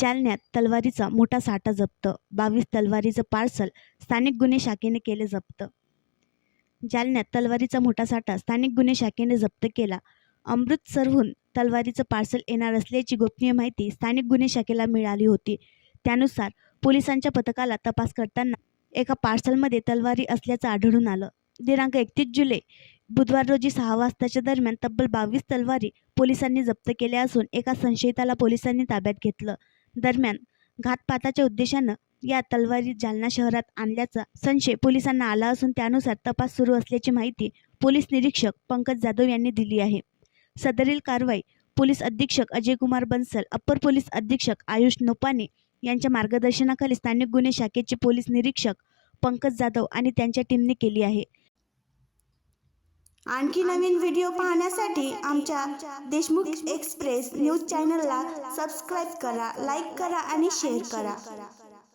जालन्यात तलवारीचा मोठा साठा जप्त. 22 तलवारीचं पार्सल स्थानिक गुन्हे शाखेने केले जप्त. जालन्यात तलवारीचा मोठा साठा स्थानिक गुन्हे शाखेने जप्त केला. अमृतसरहून तलवारीचं पार्सल येणार असल्याची गोपनीय माहिती स्थानिक गुन्हे शाखेला मिळाली होती. त्यानुसार पोलिसांच्या पथकाला तपास करताना एका पार्सलमध्ये तलवारी असल्याचं आढळून आलं. दिनांक 31 जुलै बुधवार रोजी 6 वाजताच्या दरम्यान तब्बल 22 तलवारी पोलिसांनी जप्त केल्या असून एका संशयिताला पोलिसांनी ताब्यात घेतलं. दरम्यान घातपाताच्या उद्देशानं या तलवारी जालना शहरात आणल्याचा संशय पोलिसांना आला असून त्यानुसार तपास सुरू असल्याची माहिती पोलीस निरीक्षक पंकज जाधव यांनी दिली आहे. सदरील कारवाई पोलीस अधीक्षक अजयकुमार बन्सल, अप्पर पोलीस अधीक्षक आयुष नोपाने यांच्या मार्गदर्शनाखाली स्थानिक गुन्हे शाखेचे पोलीस निरीक्षक पंकज जाधव आणि त्यांच्या टीमने केली आहे. आणखी नवीन व्हिडिओ पाहण्यासाठी आमच्या देशमुख एक्सप्रेस न्यूज चॅनलला सबस्क्राईब करा, लाईक करा आणि शेअर करा.